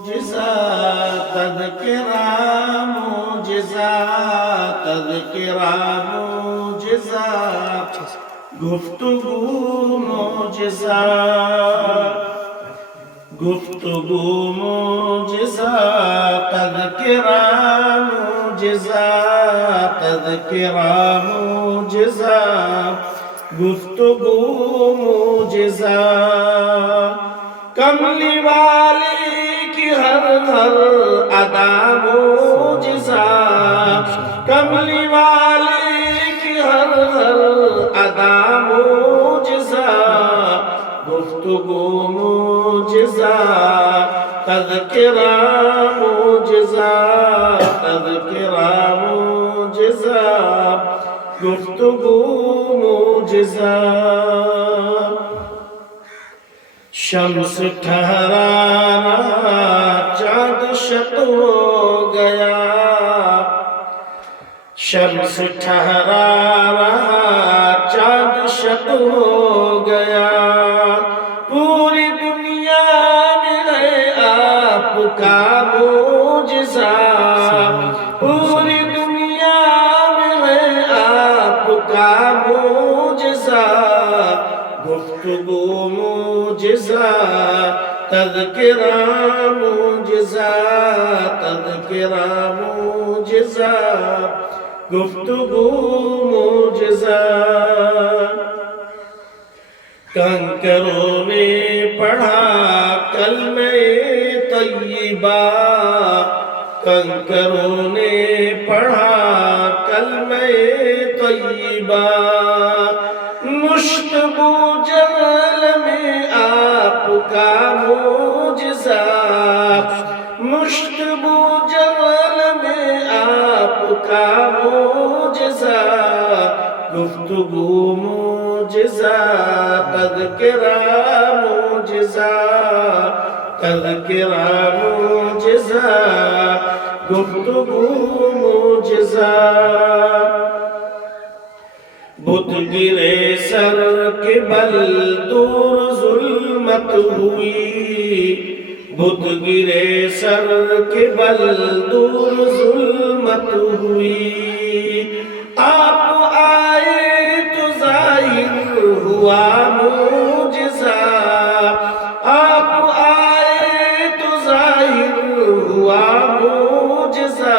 معجزہ تذکرہ معجزہ تذکرہ معجزہ گفتگو معجزہ گفتگو معجزہ تذکرہ معجزہ تذکرہ معجزہ گفتگو معجزہ کملی والی کی ہر ہر ادا معجزہ کملی والی کی ہر ہر ادا معجزہ گفتگو معجزہ تذکرہ معجزہ تذکرہ معجزہ گفتگو معجزہ شمس ٹھہرانا چاند شق ہو گیا شمس ٹھہرانا چاند شق ہو گیا پوری دنیا میں ہے آپ کا معجزہ پوری دنیا میں ہے آپ کا معجزہ گفتگو معجزہ تذکرہ معجزہ تذکرہ معجزہ گفتگو معجزہ کنکروں نے پڑھا کلمہ طیبہ کنکروں نے پڑھا کلمہ طیبہ مشتبہ جمل میں آپ کا معجزہ مشتبہ جمل میں آپ کا معجزہ گفتگو معجزہ تذکرہ معجزہ تذکرہ معجزہ گفتگو معجزہ بت گرے سر کے بل دور ظلمت ہوئی بت گرے سر کے بل دور ظلمت ہوئی آپ آئے تو ظاہر ہوا معجزہ آپ آئے تو ظاہر ہوا معجزہ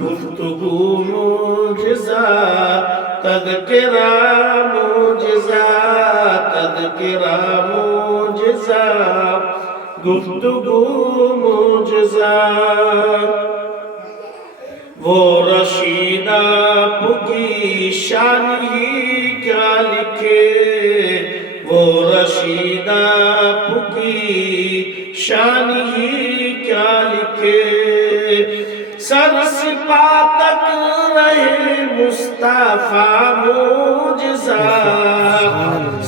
گفتگو معجزہ تذکرہ معجزہ تذکرہ معجزہ گفتگو معجزہ وہ رشید آپ کی شان ہی کیا لکھے وہ رشید آپ کی شان ہی کیا لکھے سر سے پا تک رہے مصطفیٰ معجزہ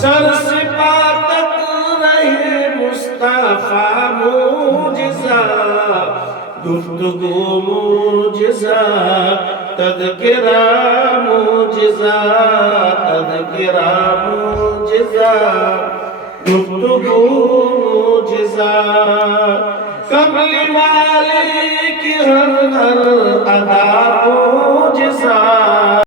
سر سے پا تک رہے مصطفیٰ معجزہ گفتگو معجزہ تذکرہ معجزہ تذکرہ معجزہ گفتگو معجزہ کملی والی کی ہر ہر ادا معجزہ